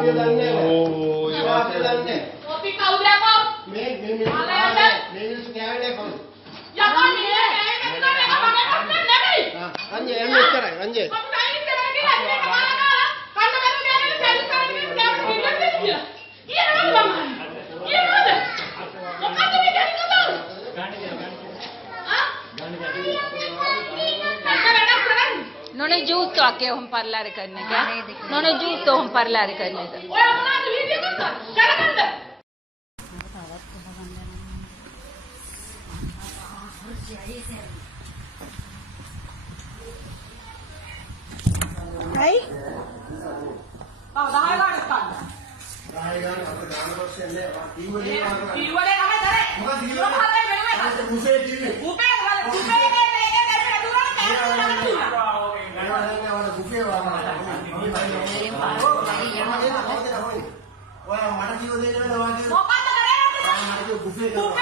අපිව දන්නේ නැහැ. ඒවා අපිව දන්නේ නැහැ. කොපි කවුද යකෝ? මේ මිනිස්සු කෑවේ කොහොමද? යකෝ නියේ කෑවේ නැතුව මේක මගේ හත්තක් නෙමෙයි. අංජේ එන්නේ ඉතරයි අංජේ. අපි ඩයිනින් කරගෙන ගිහලා මේක බලනවා. කන්න බැලු ගෑනේ සැලු කරගෙන කෑවට කිව්වද කියලා. කියනවද මම? කියනවද? මොකද්ද මේ කියන්නේ කතාව? नोने जूत तो आके हम parlare करने क्या नोने जूत तो हम parlare करने का ඔය මොනවද වීඩියෝ කරලා කරගන්න आई ආ 10 ගානක් ගන්න 10 ගානක් අපිට ගාන පස්සේ එන්නේ ඊවලේ ඊවලේ තමයි කරේ මොකද ඊවලේ මුසේ කිව්වේ උපේ බුෆේ වහනවා. ඔය මට කිව්ව දෙන්න වෙන වාගේ. මොකක්ද කරේ? මට කිව්ව බුෆේ කරනවා.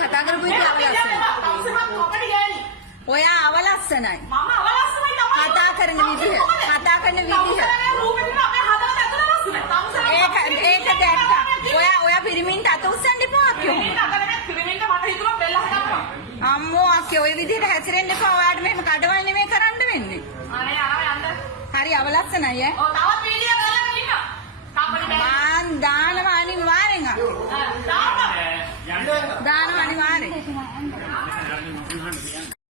කතා කරපු ඉතින් අවලස්සනයි. ඔයා අවලස්සනයි. මම අවලස්සනයි තමයි. කතා කරන විදිහ. ඒක දැක්කා. ඔයා පිරිමින්ට අත උස්සන්න එපා අක්කෝ. පිරිමින්ට මට හිතුණා බෙල්ල හදන්න. අම්මෝ අක්කෝ ඔය විදිහට හැසිරෙන්න එපා. ඔයාට මෙහෙම කඩවල් නෙමෙයි කරන්න වෙන්නේ. අනේ ආවේ යන්න. හරි අවලස්සනයි ඈ. ඔව් තවත් වීඩියෝ කරලා ඉන්න. කම්පැනි මං දානවා අනිවාර්යෙන්. දාන්න. දානවා අනිවාර්යෙන්.